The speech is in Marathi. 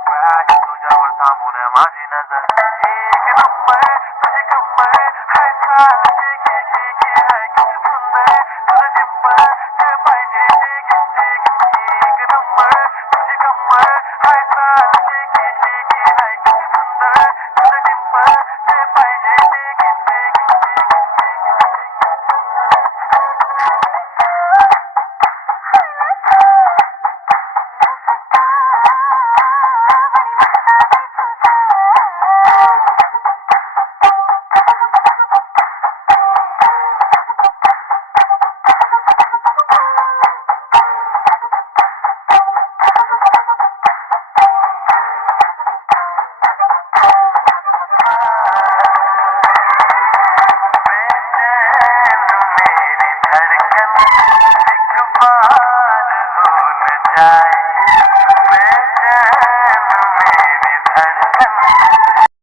क्रॅश तुझ्यावर थांबून माझी नजर एक नंबर तुझी कंबर हाय चाल शेकी शेकी हाय किती सुंदर तुझं डिंपल जे पाहिजे ते गिफ्ट एक नंबर तुझी कंबर हाय चाल शेकी शेकी हाय